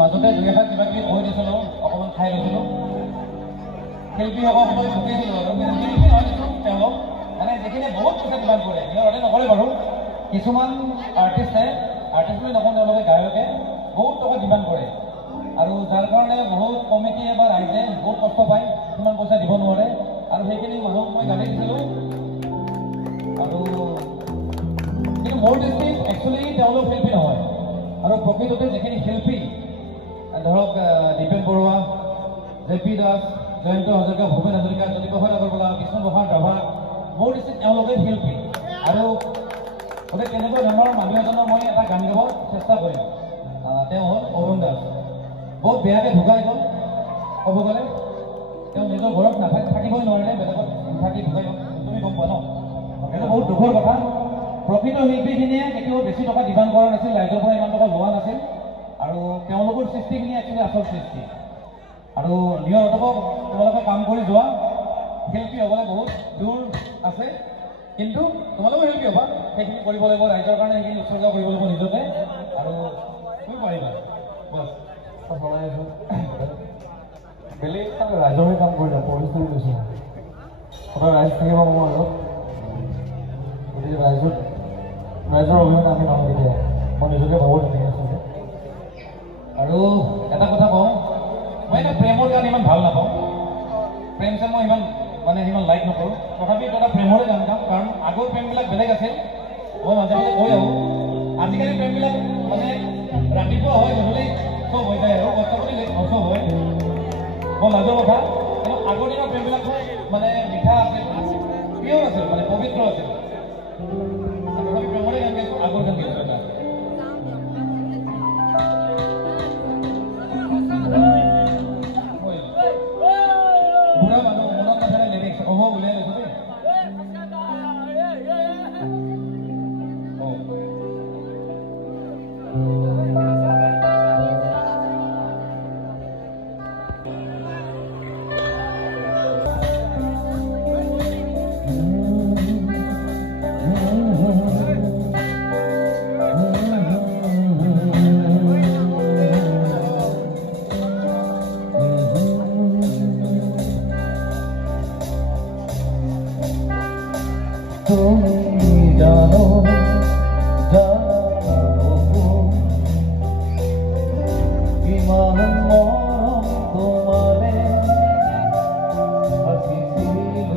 মাজতে দুই এষাৰ কিবা কিবি কৈ দিছিলোঁ, অকণমান খাই লৈছিলোঁ। শিল্পীসকলক মই ভুগিছিলোঁ আৰু কিন্তু শিল্পী নহয় তেওঁলোক মানে যিখিনি বহুত পইচা ডিমাণ্ড কৰে, সিহঁতে নকৰে বাৰু। কিছুমান আৰ্টিষ্ট বুলি নকওঁ, তেওঁলোকে গায়কে বহুত টকা ডিমাণ্ড কৰে আৰু যাৰ কাৰণে বহুত কমিটিয়ে বা ৰাইজে বহুত কষ্ট পায়, সিমান পইচা দিব নোৱাৰে আৰু সেইখিনি মানুহক মই গালি দিছিলোঁ। আৰু কিন্তু মোৰ দৃষ্টিত একচুৱেলি তেওঁলোক শিল্পী নহয় আৰু প্ৰকৃততে যিখিনি শিল্পী ধৰক দীপেন বৰুৱা, জে পি দাস, জয়ন্ত হাজৰিকা, ভূপেন হাজৰিকা, জ্যোতিপ্ৰসাদ আগৰৱালা, বিষ্ণুপ্ৰসাদ ৰাভা, মোৰ দৃষ্টিত তেওঁলোকে শিল্পী। আৰু গতিকে তেনেকুৱা ধৰণৰ মানুহ এজনৰ মই এটা গান গাব চেষ্টা কৰিম। তেওঁ হ'ল অৰুণ দাস। বহুত বেয়াকৈ ঢুকাই গ'ল ক'ব গ'লে। তেওঁ নিজৰ ঘৰত থাকিবই নোৱাৰিলে, বেলেগত থাকি ঢুকাই গ'ল। তুমি গম পোৱা ন? সেইটো বহুত দুখৰ কথা। প্ৰকৃত শিল্পীখিনিয়ে কেতিয়াও বেছি টকা ডিমাণ্ড কৰা নাছিল, ৰাইজৰ পৰা ইমান টকা লোৱা নাছিল আৰু তেওঁলোকৰ সৃষ্টিখিনি একচুৱেলি আচল সৃষ্টি। আৰু নিয়মতক তোমালোকে কাম কৰি যোৱা, শিল্পী হ'বলৈ বহুত দূৰ আছে, কিন্তু তোমালোকেও শিল্পী হ'বা। সেইখিনি কৰিব লাগিব, ৰাইজৰ কাৰণে সেইখিনি উৎসৰ্গা কৰিব লাগিব নিজকে আৰু তুমি পাৰিবা। বছ চলাই আছোঁ বেলেগ ৰাইজৰ হৈ কাম কৰিলে পৰিস্থিতি লৈছোঁ। সদায় ৰাইজ থাকিব মোৰ আগত, গতিকে ৰাইজৰ অভিনয় আমি নাম কেতিয়া মই নিজকে ভাবোঁ তেনেকৈ আছিলোঁ। আৰু এটা কথা কওঁ, মই এটা প্ৰেমৰ গান ইমান ভাল নাপাওঁ। প্ৰেম চেম মই সিমান লাইক নকৰোঁ। তথাপিও এটা প্ৰেমৰে গান গাম, কাৰণ আগৰ প্ৰেমবিলাক বেলেগ আছিল। মই মাজে মাজে কৈ আহোঁ, আজিকালি প্ৰেমবিলাক মানে ৰাতিপুৱা হয়, গধূলি চব হৈ যায় আৰু কষ্ট কৰি চব হয়। মই মাজৰ কথা, কিন্তু আগৰ দিনৰ প্ৰেমবিলাক মানে মিঠা আছিল, পিয়ৰ আছিল, মানে পবিত্ৰ আছিল। তথাপি প্ৰেমৰে গান গাইছোঁ, আগৰ গান গাইছোঁ এটা। বুঢ়া মানুহ মনত নাথাকে লিৰিক্স উলিয়াই লৈছোঁ দেই। তুমি জানো কিমান মৰম তোমাৰে ভাবিছিলোঁ।